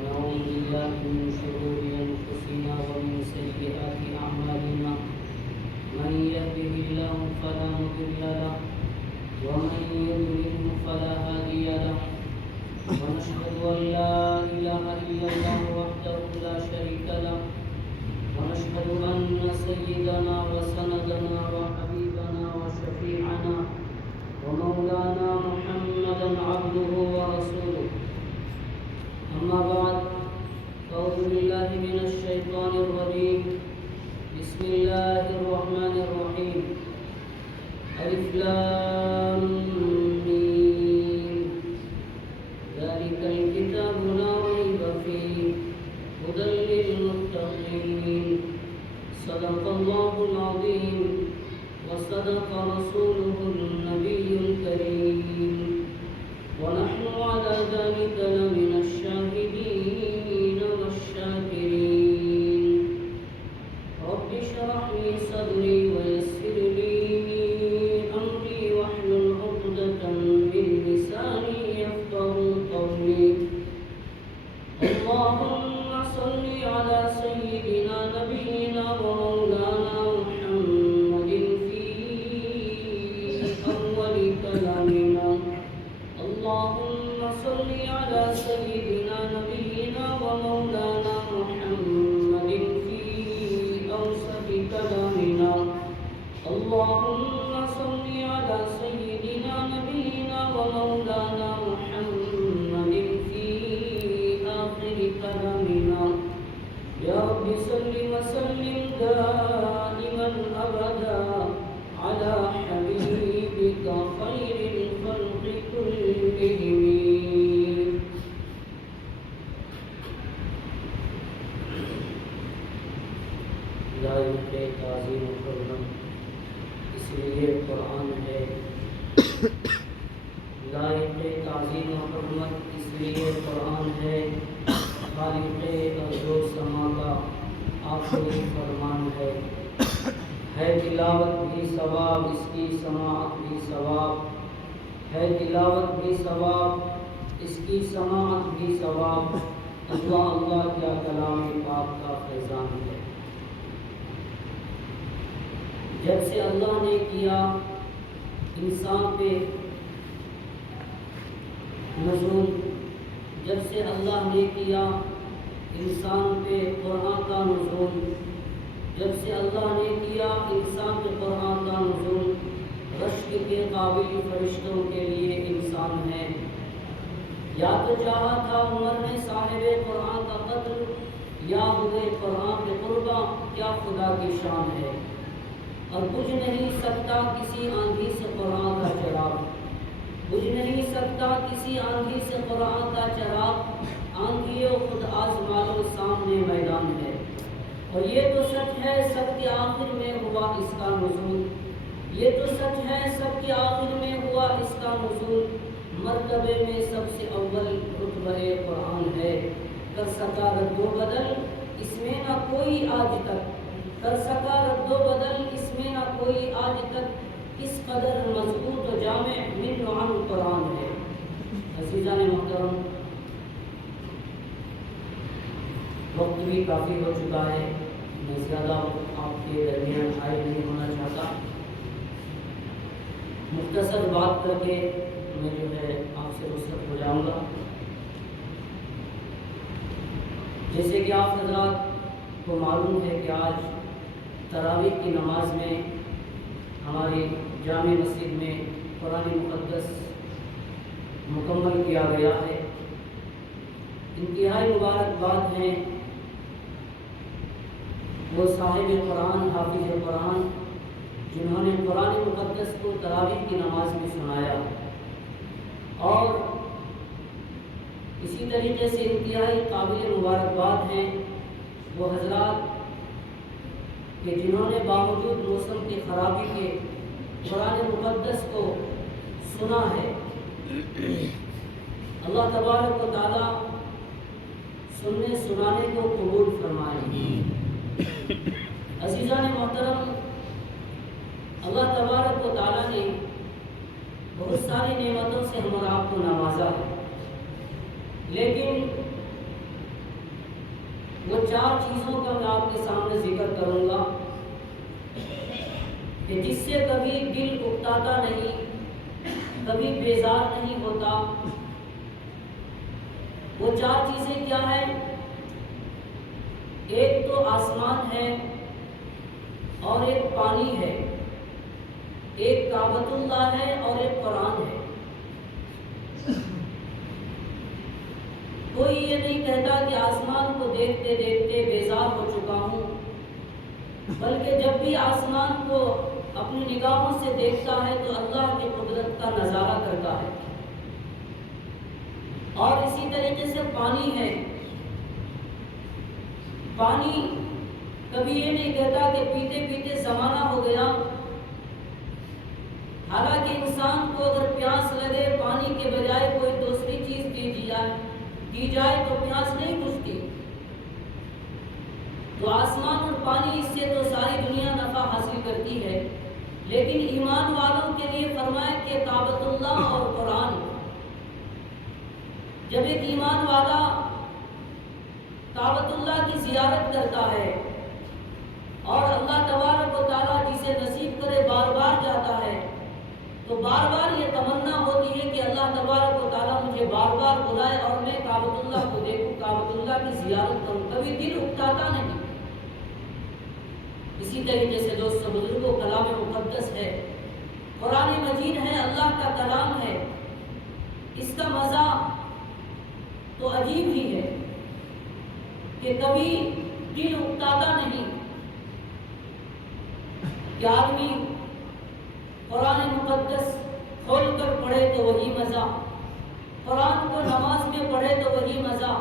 ونعوذ بالله من شرور أنفسنا ومن سيئات أعمالنا من يهده الله فلا مضل له ومن يضلل فلا هادي له ونشهد أن لا إله إلا الله وحده لا شريك له ونشهد أن سيدنا وسندنا وحبيبنا وشفيعنا ومولانا محمدا عبده ورسوله أما بعد فأعوذ بالله من الشيطان الرجيم بسم الله الرحمن الرحيم ألف لام ميم ذلك الكتاب لا ريب فيه هدى للمتقين صدق الله العظيم وصدق رسوله النبي الكريم ونحن على ذلك لمن الشاهدين والشاكرين رب اشرح لي صدري ويسر لي أمري واحلل عقدة من لساني يفقهوا قولي اللهم صل على سيدنا نبينا ومولانا محمد في أول كلامنا اللهم صل على سيدنا نبينا ومولانا محمد في أوسط كلامنا اللهم صل على سيدنا نبينا ومولانا محمد في آخر كلامنا يا رب صل وسلم دائما أبدا على حبيبك خير الخلق كلهم لائق تعظیم و حرمت اس لیے قرآن ہے لائق تعظیم و حرمت اس لیے قرآن ہے خالق ارض و سما کا آخری فرمان ہے تلاوت بھی ثواب اس کی سماعت بھی ثواب ہے تلاوت بھی ثواب اس کی سماعت بھی ثواب اللہ اللہ کیا کلام پاک کا فیضان ہے جب سے اللہ نے کیا انسان پہ نزول جب سے اللہ نے کیا انسان پہ قرآن کا نزول جب سے اللہ نے کیا انسان پہ قرآن کا نزول رشک کے قابل فرشتوں کے لیے انسان ہے یا تو چاہا تھا عمر نے صاحب قرآن کا قتل یا ہوئے قرآن کے قربا کیا خدا کی شان ہے اور بجھ نہیں سکتا کسی آندھی سے قرآن کا چراغ بجھ نہیں سکتا کسی آندھی سے قرآن کا چراغ آندھیوں خود آزمائو سامنے میدان ہے اور یہ تو سچ ہے سب کے آخر میں ہوا اس کا نزول یہ تو سچ ہے سب کے آخر میں ہوا اس کا نزول مرتبے میں سب سے اول رتبہ قرآن ہے کر سکا رد و بدل اس میں نہ کوئی آج تک کر سکا رد و بدل اس میں نہ کوئی آج تک کس قدر مضبوط و جامع من نوعن قرآن ہے عزیزان محترم وقت بھی کافی ہو چکا ہے میں زیادہ آپ کے درمیان حائل نہیں ہونا چاہتا مختصر بات کر کے میں جو ہے آپ سے رخصت ہو جاؤں گا جیسے کہ آپ حضرات کو معلوم ہے کہ آج تراویح کی نماز میں ہماری جامع مسجد میں قرآن مقدس مکمل کیا گیا ہے انتہائی مبارکباد ہیں وہ صاحب قرآن حافظ قرآن جنہوں نے قرآن مقدس کو تراویح کی نماز میں سنایا اور اسی طریقے سے انتہائی قابل مبارکباد ہیں وہ حضرات کہ جنہوں نے باوجود موسم کی خرابی کے قرآن مقدس کو سنا ہے اللہ تبارک و تعالیٰ سننے سنانے کو قبول فرمائے عزیزان محترم اللہ تبارک و تعالیٰ نے بہت ساری نعمتوں سے ہم اور آپ کو نوازا ہے لیکن وہ 4 چیزوں کا میں آپ کے سامنے ذکر کروں گا کہ جس سے کبھی دل اکتاتا نہیں، کبھی بیزار نہیں ہوتا۔ وہ 4 چیزیں کیا ہیں؟ ایک تو آسمان ہے، اور ایک پانی ہے، ایک کعبۃ اللہ ہے، اور ایک قرآن ہے۔ کوئی یہ نہیں کہتا کہ آسمان کو دیکھتے دیکھتے بیزار ہو چکا ہوں، بلکہ جب بھی آسمان کو اپنی نگاہوں سے دیکھتا ہے تو اللہ کی قدرت کا نظارہ کرتا ہے۔ اور اسی طریقے سے پانی ہے۔ پانی کبھی یہ نہیں کہتا کہ پیتے پیتے زمانہ ہو گیا، حالانکہ انسان کو اگر پیاس لگے پانی کے بجائے کوئی دوسری چیز دی جائے تو پیاس نہیں بجھتی۔ تو آسمان اور پانی اس سے تو ساری دنیا نفع حاصل کرتی ہے، لیکن ایمان والوں کے لیے فرمایا کہ کعبۃ اللہ اور قرآن۔ جب ایک ایمان والا کعبۃ اللہ کی زیارت کرتا ہے اور اللہ تبارک و تعالیٰ جسے نصیب کرے بار بار جاتا ہے، تو بار بار یہ تمنا ہوتی ہے کہ اللہ تبارک و تعالیٰ مجھے بار بار بلائے اور میں کعبۃ اللہ کو دیکھوں، کعبۃ اللہ کی زیارت کروں، کبھی دل اکتاتا نہیں۔ اسی طریقے سے دوستو بزرگوں، کلام مقدس ہے، قرآن مجید ہے، اللہ کا کلام ہے۔ اس کا مزہ تو عجیب ہی ہے کہ کبھی دل اکتاتا نہیں کہ آدمی قرآن مقدس کھول کر پڑھے تو وہی مزہ، قرآن کو نماز میں پڑھے تو وہی مزہ،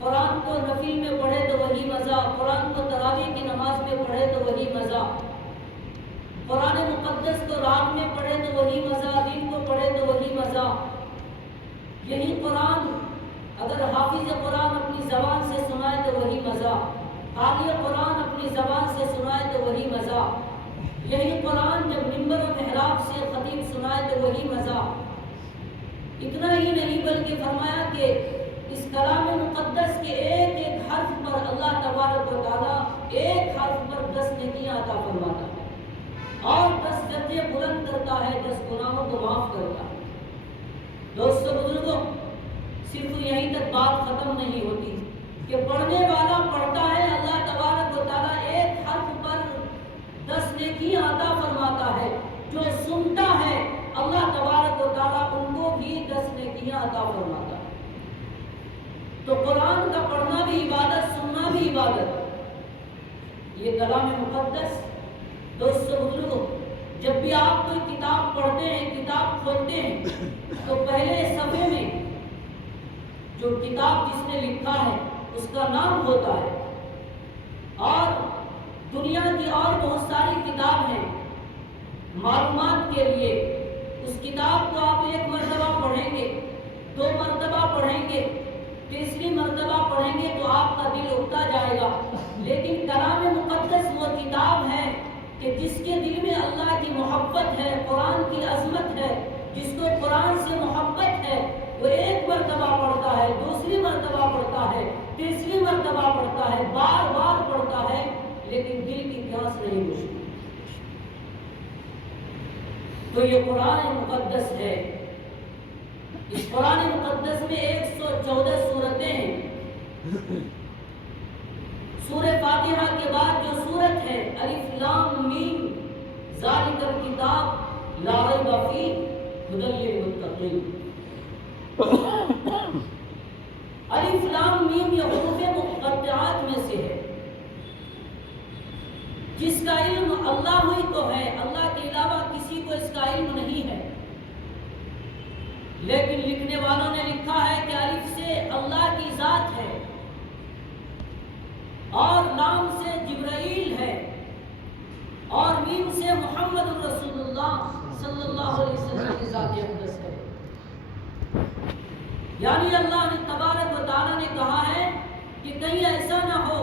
قرآن کو نفل میں پڑھے تو وہی مزہ، قرآن کو تراویح کی نماز میں پڑھے تو وہی مزہ، قرآن مقدس کو رات میں پڑھے تو وہی مزہ، دن کو پڑھے تو وہی مزہ۔ یہی قرآن اگر حافظ قرآن اپنی زبان سے سنائے تو وہی مزہ، قاری قرآن اپنی زبان سے سنائے تو وہی مزہ، یہی قرآن جب منبر و محراب سے خطیب سنائے تو وہی مزہ۔ اتنا ہی نہیں بلکہ فرمایا کہ اس کلام مقدس کے ایک ایک حرف پر اللہ تبارک و تعالیٰ ایک حرف پر 10 نیکیاں عطا فرماتا ہے اور 10 درجے بلند کرتا ہے، 10 گناہوں کو معاف کرتا ہے۔ دوستو بزرگوں، صرف یہیں تک بات ختم نہیں ہوتی کہ پڑھنے والا پڑھتا ہے، اللہ تبارک و تعالیٰ ایک حرف پر 10 نیکیاں عطا فرماتا ہے، جو سنتا ہے اللہ تبارک و تعالیٰ ان کو بھی 10 نیکیاں عطا فرماتا ہے۔ تو قرآن کا پڑھنا بھی عبادت، سننا بھی عبادت۔ یہ کلام مقدس دوستو بزرگوں، جب بھی آپ کوئی کتاب پڑھتے ہیں، کتاب کھولتے ہیں، تو پہلے صفحے میں جو کتاب جس نے لکھا ہے اس کا نام ہوتا ہے، اور دنیا کی اور بہت ساری کتاب ہیں معلومات کے لیے۔ اس کتاب کو آپ 1 مرتبہ پڑھیں گے، 2 مرتبہ پڑھیں گے، تیسری مرتبہ پڑھیں گے تو آپ کا دل اکتا جائے گا۔ لیکن کلام مقدس وہ کتاب ہے کہ جس کے دل میں اللہ کی محبت ہے، قرآن کی عظمت ہے، جس کو قرآن سے محبت ہے، وہ 1 مرتبہ پڑھتا ہے، دوسری مرتبہ پڑھتا ہے، تیسری مرتبہ پڑھتا ہے، بار بار پڑھتا ہے، لیکن دل کی پیاس نہیں بجھتی۔ تو یہ قرآن مقدس ہے۔ اس قرآن مقدس میں 114 سورتیں ہیں۔ سورہ فاتحہ کے بعد جو سورت ہے الف لام میم ذالک الکتاب لا ریب فیہ ھدی للمتقین۔ الف لام میم یہ حروف مقطعات میں سے ہے، جس کا علم اللہ ہی تو ہے، اللہ کے علاوہ کسی کو اس کا علم نہیں ہے۔ لیکن لکھنے والوں نے لکھا ہے کہ الف سے اللہ کی ذات ہے، اور لام سے جبرائیل ہے، اور میم سے محمد رسول اللہ صلی اللہ علیہ وسلم کی ذات اقدس ہے۔ یعنی اللہ تبارک و تعالیٰ نے کہا ہے کہ کہیں ایسا نہ ہو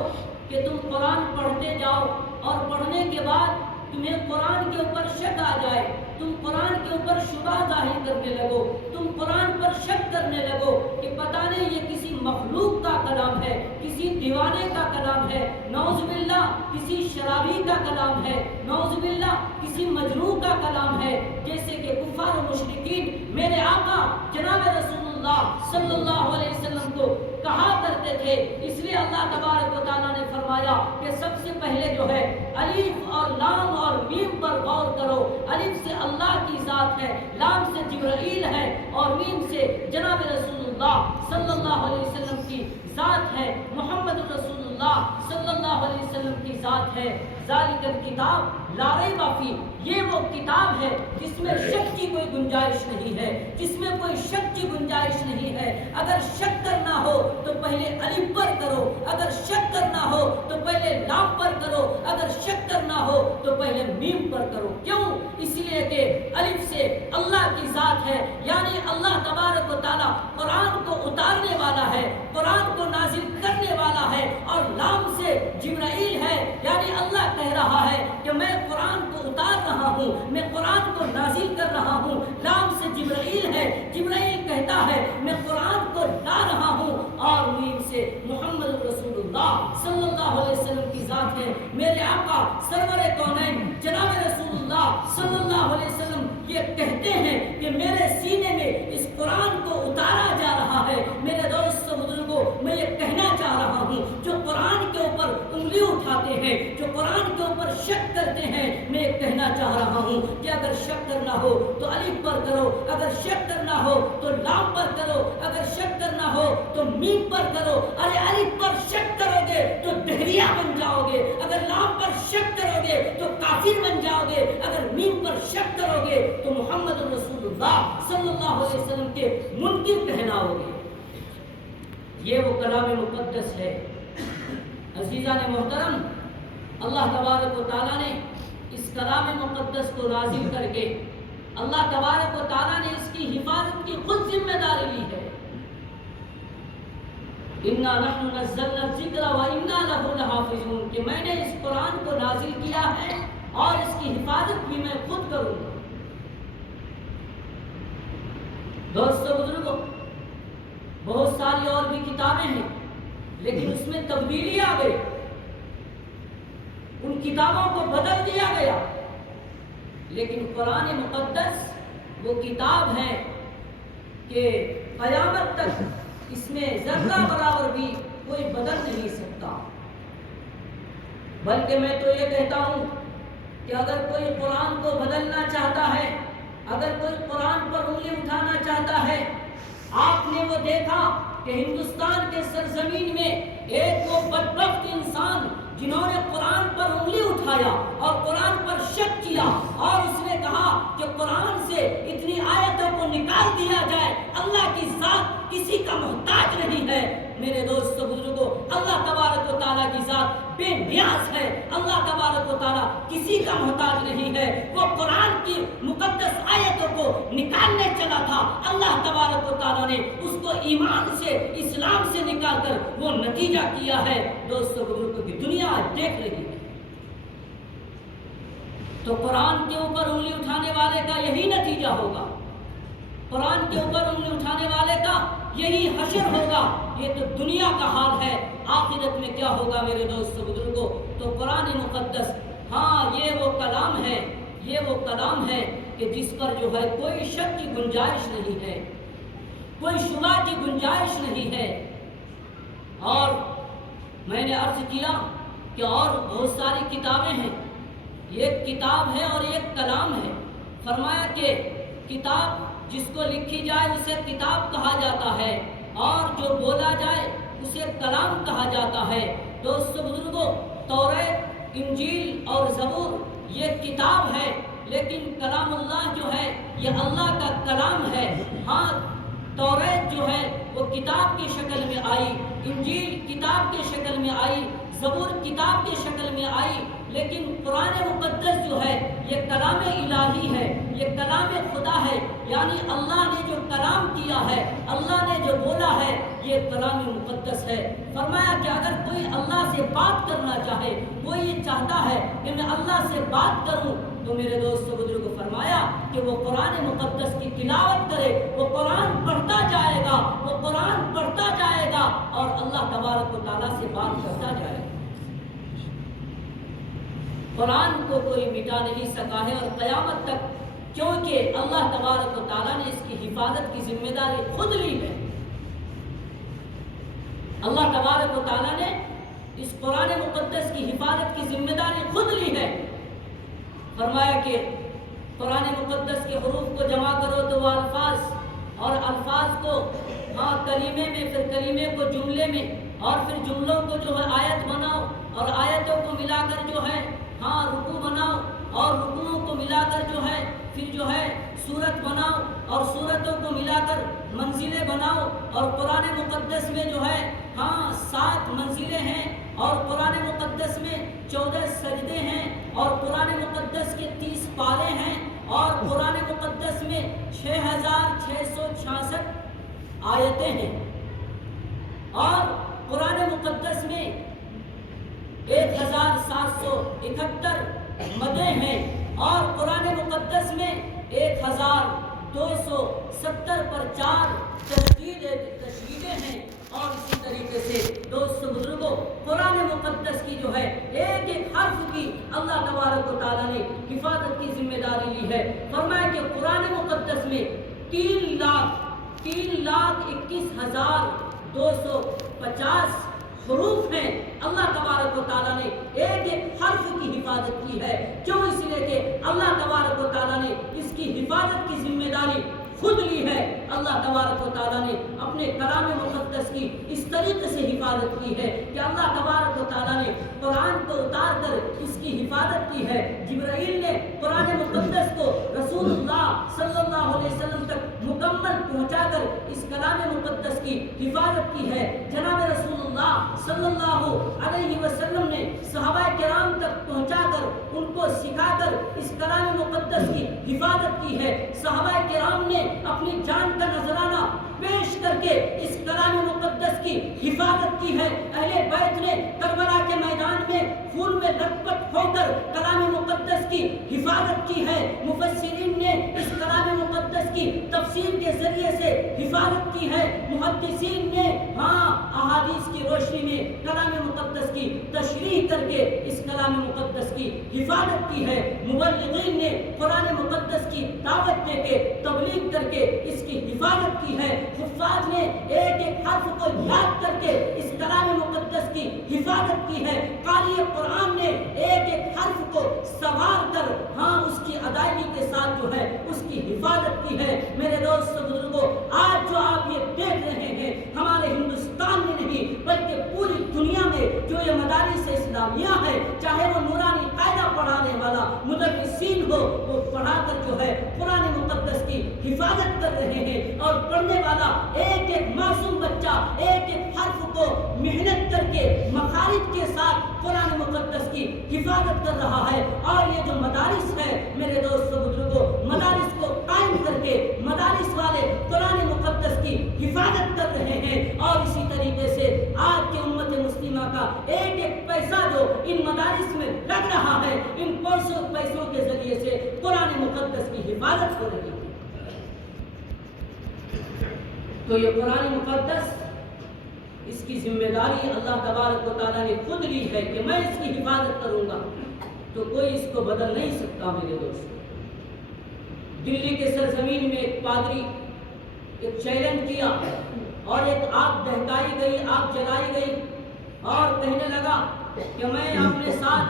کہ تم قرآن پڑھتے جاؤ اور پڑھنے کے بعد تمہیں قرآن کے اوپر شک آ جائے، تم قرآن کے اوپر شبہ ظاہر کرنے لگو، تم قرآن پر شک کرنے لگو کہ پتہ نہیں یہ کسی مخلوق کا کلام کلام ہے، کسی دیوانے کا کلام ہے، نعوذ باللہ کسی شرابی کا کلام ہے، نعوذ باللہ کسی مجنون کا کلام ہے، جیسے کہ کفار و مشرکین میرے آقا جناب رسول اللہ صلی اللہ علیہ وسلم کو کہا کرتے تھے۔ اس لیے اللہ تبارک و تعالیٰ نے فرمایا کہ سب سے پہلے جو ہے الف اور لام اور میم پر غور کرو۔ الف سے اللہ کی ذات ہے، لام سے جبرائیل ہے اور میم سے جناب رسول اللہ صلی اللہ علیہ وسلم کی ذات ہے، محمد رسول اللہ صلی اللہ علیہ وسلم کی ذات ہے۔ ذالک الکتاب لا ریب فیہ، یہ وہ کتاب ہے جس میں شک کی کوئی گنجائش نہیں ہے، جس میں کوئی شک کی گنجائش نہیں ہے۔ اگر شک کرنا ہو تو پہلے الف پر کرو، اگر شک کرنا ہو تو پہلے لام پر کرو، اگر شک کرنا ہو تو پہلے میم پر کرو۔ کیوں؟ اس لیے کہ الف سے اللہ کی ذات ہے، یعنی اللہ تبارک و تعالیٰ قرآن کو اتارنے والا ہے، قرآن کو نازل کرنے والا ہے، اور لام سے جبرائیل ہے، یعنی اللہ کہہ رہا ہے کہ میں قرآن کو اتار رہا ہوں، میں قرآن کو نازل کر رہا ہوں۔ لام سے جبرائیل ہے، جبرائیل کہتا ہے میں قرآن کو لا رہا ہوں، اور میم سے محمد رسول اللہ صلی اللہ علیہ وسلم کی ذات ہے۔ میرے آقا سرور کونین جناب رسول اللہ صلی اللہ علیہ وسلم یہ کہتے ہیں کہ میرے سینے میں اس قرآن کو اتارا جا رہا ہے۔ میرے دوست بزرگوں، میں یہ کہنا چاہ رہا ہوں، جو قرآن کے اوپر انگلی اٹھاتے ہیں، جو قرآن کے اوپر شک کرتے ہیں، میں یہ کہنا چاہ رہا ہوں کہ اگر شک کرنا ہو تو الف پر کرو، اگر شک کرنا ہو تو لام پر کرو، اگر شک کرنا ہو تو میم پر کرو۔ ارے الف پر شک کرو گے تو دہریہ بن جاؤ گے، اگر لام پر شک کرو گے تو کافر بن جاؤ گے، اگر میم پر شک کرو گے تو محمد رسول اللہ صلی اللہ علیہ وسلم کے منکر کہلاؤ گے۔ یہ وہ کلام مقدس ہے۔ عزیزان محترم، اللہ تبارک و تعالیٰ نے اس کلام مقدس کو نازل کر کے اللہ تبارک و تعالیٰ نے اس کی حفاظت کی خود ذمہ داری لی ہے۔ اِنَّا نَحْنُ نَزَّلْنَا الذِّكْرَ وَإِنَّا لَهُ لَحَافِظُونَ، کہ میں نے اس قرآن کو نازل کیا ہے اور اس کی حفاظت بھی میں خود کروں گا۔ دوستو بزرگوں، بہت ساری اور بھی کتابیں ہیں، لیکن اس میں تبدیلی آ گئی، ان کتابوں کو بدل دیا گیا، لیکن قرآن مقدس وہ کتاب ہے کہ قیامت تک اس میں ذرہ برابر بھی کوئی بدل نہیں سکتا۔ بلکہ میں تو یہ کہتا ہوں کہ اگر کوئی قرآن کو بدلنا چاہتا ہے، اگر کوئی قرآن پر انگلی اٹھانا چاہتا ہے، آپ نے وہ دیکھا کہ ہندوستان کے سرزمین میں ایک وہ بدبخت انسان جنہوں نے قرآن پر انگلی اٹھایا اور قرآن پر شک کیا، اور اس نے کہا کہ قرآن سے اتنی آیتوں کو نکال دیا جائے، اللہ کی ذات کسی کا محتاج نہیں ہے۔ میرے دوستو بزرگوں، اللہ تبارک و تعالیٰ کی ذات بے نیاز ہے، اللہ تبارک و تعالیٰ کسی کا محتاج نہیں ہے۔ وہ قرآن کی مقدس آیتوں کو نکالنے چلا تھا، اللہ تبارک و تعالیٰ نے اس کو ایمان سے، اسلام سے نکال کر وہ نتیجہ کیا ہے۔ دوستو بزرگوں کی دنیا دیکھ رہی ہے، تو قرآن کے اوپر انگلی اٹھانے والے کا یہی نتیجہ ہوگا، قرآن کے اوپر انگلی اٹھانے والے کا یہی حشر ہوگا۔ یہ تو دنیا کا حال ہے، آخرت میں کیا ہوگا میرے دوستو بزرگوں؟ تو قرآن مقدس، ہاں یہ وہ کلام ہے، یہ وہ کلام ہے کہ جس پر جو ہے کوئی شک کی گنجائش نہیں ہے، کوئی شبہ کی گنجائش نہیں ہے۔ اور میں نے عرض کیا کہ اور بہت ساری کتابیں ہیں، ایک کتاب ہے اور ایک کلام ہے۔ فرمایا کہ کتاب جس کو لکھی جائے اسے کتاب کہا جاتا ہے، اور جو بولا جائے اسے کلام کہا جاتا ہے۔ دوستو بزرگوں، توریت، انجیل اور زبور یہ کتاب ہے، لیکن کلام اللہ جو ہے یہ اللہ کا کلام ہے۔ ہاں، توریت جو ہے وہ کتاب کی شکل میں آئی، انجیل کتاب کی شکل میں آئی، زبور کتاب کی شکل میں آئی، لیکن قرآن مقدس جو ہے یہ کلام الہی ہے، یہ کلام خدا ہے، یعنی اللہ نے جو کلام کیا ہے، اللہ نے جو بولا ہے، یہ کلام مقدس ہے۔ فرمایا کہ اگر کوئی اللہ سے بات کرنا چاہے، وہ یہ چاہتا ہے کہ میں اللہ سے بات کروں، تو میرے دوستو بزرگوں فرمایا کہ وہ قرآن مقدس کی تلاوت کرے، وہ قرآن پڑھتا جائے گا، وہ قرآن پڑھتا جائے گا، اور اللہ تبارک قرآن کو کوئی مٹا نہیں سکا ہے اور قیامت تک، کیونکہ اللہ تبارک و تعالیٰ نے اس کی حفاظت کی ذمہ داری خود لی ہے۔ اللہ تبارک و تعالیٰ نے اس قرآن مقدس کی حفاظت کی ذمہ داری خود لی ہے۔ فرمایا کہ قرآن مقدس کے حروف کو جمع کرو تو وہ الفاظ، اور الفاظ کو کلمے میں، پھر کلمے کو جملے میں، اور پھر جملوں کو جو ہے آیت بناؤ، اور آیتوں کو ملا کر جو ہے رکوع بناؤ، اور رکوعوں کو ملا کر جو ہے پھر جو ہے سورت بناؤ، اور سورتوں کو ملا کر منزلیں بناؤ۔ اور قرآن مقدس میں جو ہے 7 منزلیں ہیں، اور قرآن مقدس میں 14 سجدے ہیں، اور قرآن مقدس کے 30 پارے ہیں، اور قرآن مقدس میں 6666 آیتیں ہیں، اور قرآن مقدس میں 1771 مدیں ہیں، اور قرآن مقدس میں 1270 پر 4 تشہیریں ہیں۔ اور اسی طریقے سے دوستو بزرگوں، قرآن مقدس کی جو ہے ایک ایک حرف کی اللہ تبارک و تعالیٰ نے حفاظت کی ذمہ داری لی ہے۔ فرمایا کہ قرآن مقدس میں 3,21,250 حروف ہیں۔ اللہ تبارک و تعالیٰ نے ایک ایک حرف کی حفاظت کی ہے۔ کیوں؟ اس لیے کہ اللہ تبارک و تعالیٰ نے اس کی حفاظت کی ذمہ داری خود لی ہے۔ اللہ تبارک و تعالیٰ نے اپنے کلام مقدس کی اس طریقے سے حفاظت کی ہے کہ اللہ تبارک و تعالیٰ نے قرآن کو اتار کر اس کی حفاظت کی ہے۔ جبرائیل نے قرآن مقدس کو رسول اللہ صلی اللہ علیہ وسلم تک مکمل پہنچا کر اس کلام مقدس کی حفاظت کی ہے۔ جناب رسول اللہ صلی اللہ علیہ وسلم نے صحابہ کرام تک پہنچا کر ان کو سکھا کر اس کلام مقدس کی حفاظت کی ہے۔ صحابہ کرام نے اپنی جان کا نذرانہ پیش کر کے اس کلام مقدس کی حفاظت کی ہے۔ اہل بیت نے کربلا کے میدان میں خون میں لت پت ہو کر کلام مقدس کی حفاظت کی ہے۔ مفسرین نے اس کلام مقدس کی تفسیر کے ذریعے سے حفاظت کی ہے۔ محدثین نے احادیث کی روشنی میں کلام مقدس کی تشریح کر کے اس کلام مقدس کی حفاظت کی ہے۔ مبلغین نے قرآن مقدس کی دعوت دے کے تبلیغ کر کے اس کی حفاظت کی ہے۔ حفاظ نے ایک ایک حرف کو یاد کر کے اس کلام مقدس کی حفاظت کی ہے۔ قاری قرآن نے ایک ایک حرف کو سنوار کر اس کی ادائیگی کے ساتھ جو ہے اس کی حفاظت کی ہے۔ میرے دوست بزرگوں، آج جو آپ یہ دیکھ رہے ہیں، ہمارے ہندوستان میں نہیں بلکہ پوری دنیا میں جو یہ مدارس اسلامیہ ہے، چاہے وہ نورانی قاعدہ پڑھانے والا مدرسین ہو، وہ پڑھا کر جو ہے قرآن مقدس کی حفاظت کر رہے ہیں، اور پڑھنے والا ایک ایک معصوم بچہ ایک ایک حرف کو محنت کر کے مخارج کے ساتھ قرآن مقدس کی حفاظت کر رہا ہے۔ اور یہ جو مدارس ہے میرے دوستوں بزرگوں، مدارس کو قائم کر کے مدارس والے قرآن مقدس کی حفاظت کر رہے ہیں۔ اور اسی طریقے سے آج کے امت مسلمہ کا ایک ایک پیسہ جو ان مدارس میں لگ رہا ہے، ان پیسوں کے ذریعے سے قرآن مقدس کی حفاظت ہو رہی ہے۔ تو یہ قرآن مقدس، اس کی ذمہ داری اللہ تبارک و تعالیٰ نے خود لی ہے کہ میں اس کی حفاظت کروں گا، تو کوئی اس کو بدل نہیں سکتا۔ میرے دوست، دلی کے سرزمین میں ایک پادری ایک چیلنج کیا، اور ایک آگ دہکائی گئی، آگ جلائی گئی، اور کہنے لگا کہ میں اپنے ساتھ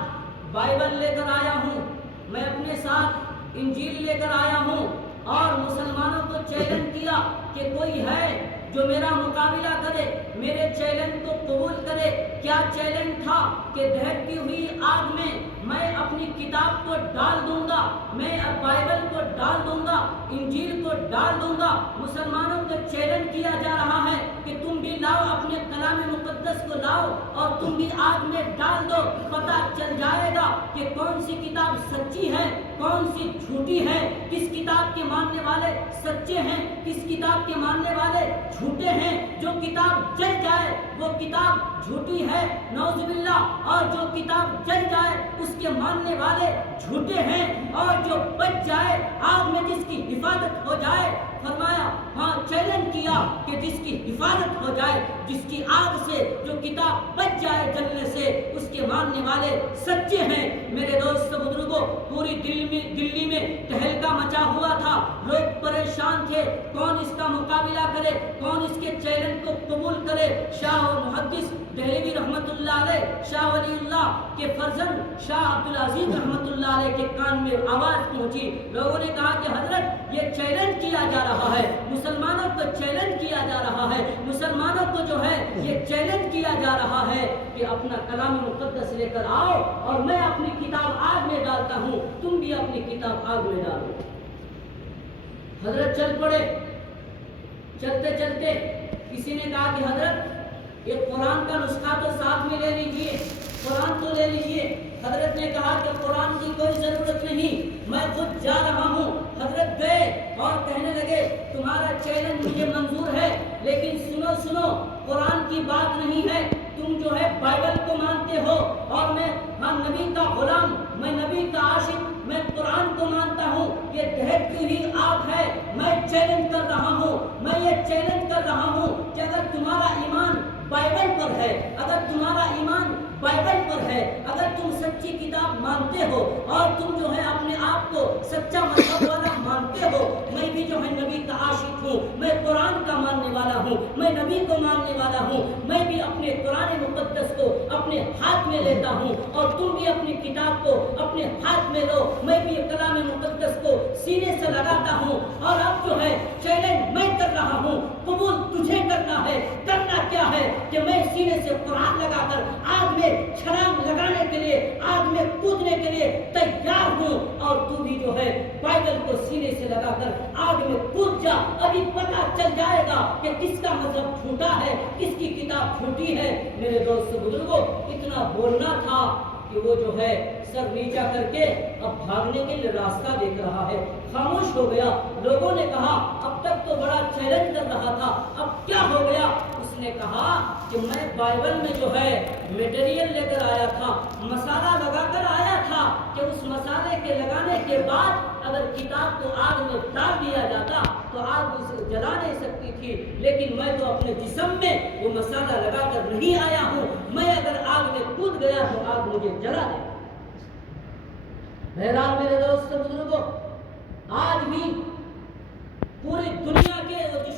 بائبل لے کر آیا ہوں، میں اپنے ساتھ انجیل لے کر آیا ہوں، اور مسلمانوں کو چیلنج کیا کہ کوئی ہے جو میرا مقابلہ کرے، میرے چیلنج کو قبول کرے۔ کیا چیلنج تھا کہ دہکتی ہوئی آگ میں میں اپنی کتاب کو ڈال دوں گا، میں بائبل کو ڈال دوں گا، انجیل کو ڈال دوں گا۔ مسلمانوں کو چیلنج کیا جا رہا ہے کہ تم بھی لاؤ، اپنے کلام مقدس کو لاؤ اور تم بھی آگ میں ڈال دو، پتہ چل جائے گا کہ کون سی کتاب سچی ہے، کون سی جھوٹی ہے، کس کتاب کے ماننے والے سچے ہیں، کس کتاب کے ماننے والے جھوٹے ہیں۔ جو کتاب جل جائے وہ کتاب جھوٹی ہے، نعوذ باللہ، اور جو کتاب جل جائے اس کے ماننے والے جھوٹے ہیں، اور جو بچ جائے آگ میں، جس کی حفاظت ہو جائے فرمایا ہاں چیلنج کیا کہ جس کی حفاظت ہو جائے، جس کی آگ سے جو کتاب بچ جائے جلنے سے، اس کے ماننے والے سچے ہیں۔ میرے دوست بزرگوں، پوری دلی میں تہلکا مچا ہوا تھا، لوگ پریشان تھے کون اس کا مقابلہ کرے، کون اس کے چیلنج کو قبول کرے۔ شاہ و محدث دہلوی رحمت اللہ علیہ، شاہ ولی اللہ کے فرزند شاہ عبدالعزیز رحمت اللہ علیہ کے کان میں آواز پہنچی۔ لوگوں نے کہا کہ حضرت یہ چیلنج کیا جا رہا ہے، مسلمانوں کو چیلنج کیا جا رہا ہے، مسلمانوں کو جو ہے یہ چیلنج کیا جا رہا ہے کہ اپنا کلام مقدس لے کر آؤ، اور میں اپنی کتاب آگ میں ڈالتا ہوں، تم بھی اپنی کتاب آگ میں ڈالو۔ حضرت چل پڑے۔ چلتے چلتے کسی نے کہا کہ حضرت یہ قرآن کا نسخہ تو ساتھ میں لے لیجئے، قرآن تو لے لیجئے۔ حضرت نے کہا کہ قرآن کی کوئی ضرورت نہیں، میں خود جا رہا ہوں۔ حضرت گئے اور کہنے لگے تمہارا چیلنج مجھے منظور ہے، لیکن سنو سنو، قرآن کی بات نہیں ہے، تم جو ہے بائبل کو مانتے ہو اور میں ہاں نبی کا غلام، میں نبی کا عاشق، میں قرآن کو مانتا ہوں، یہ دہتی ہوئی آگ ہے۔ میں چیلنج کر رہا ہوں، میں یہ چیلنج کر رہا ہوں کہ اگر تمہارا ایمان بائبل پر ہے، اگر تمہارا ایمان بائبل پر ہے، اگر تم سچی کتاب مانتے ہو اور تم جو ہے اپنے آپ کو سچا مذہب والا مانتے ہو، میں بھی جو ہے نبی کا عاشق ہوں، میں قرآن کا ماننے والا ہوں، میں نبی کو ماننے والا ہوں، میں بھی اپنے قرآن مقدس کو اپنے ہاتھ میں لیتا ہوں، اور تم بھی اپنی کتاب کو اپنے ہاتھ میں لو، میں بھی کلام مقدس کو سینے سے لگاتا ہوں، اور اب جو ہے چیلنج میں کر رہا ہوں، قبول تجھے کرنا ہے۔ کرنا کیا ہے کہ میں سینے سے قرآن لگا کر آگ میں چھلانگ لگانے کے لیے، آگ میں کودنے کے لیے تیار ہوں، اور تو بھی جو ہے بائبل کو سینے سے لگا کر آگ میں کود جا۔ ابھی پتہ چل جائے گا کہ کس کا مذہب جھوٹا ہے، کس کی کتاب جھوٹی ہے۔ میرے دوست بزرگوں، اتنا بولنا تھا کہ وہ جو ہے سر نیچا کر کے اب بھاگنے کے لیے راستہ دیکھ رہا ہے، خاموش ہو گیا۔ لوگوں نے کہا اب تک تو بڑا چیلنج کر رہا تھا، اب کیا ہو گیا؟ اس نے کہا کہ میں بائبل میں جو ہے میٹیریل لے کر آیا تھا، مسالہ لگا کر آیا تھا کہ اس مسالے کے لگانے کے بعد اگر کتاب کو آگ میں ڈال دیا جاتا تو آگ اسے جلا نہیں سکتی تھی، لیکن میں تو اپنے جسم میں وہ مسالہ لگا کر نہیں آیا ہوں، میں اگر آگ میں کود گیا تو آگ مجھے جلا دے۔ بہرحال میرے دوست بزرگوں، آج بھی پوری دنیا کے دشمن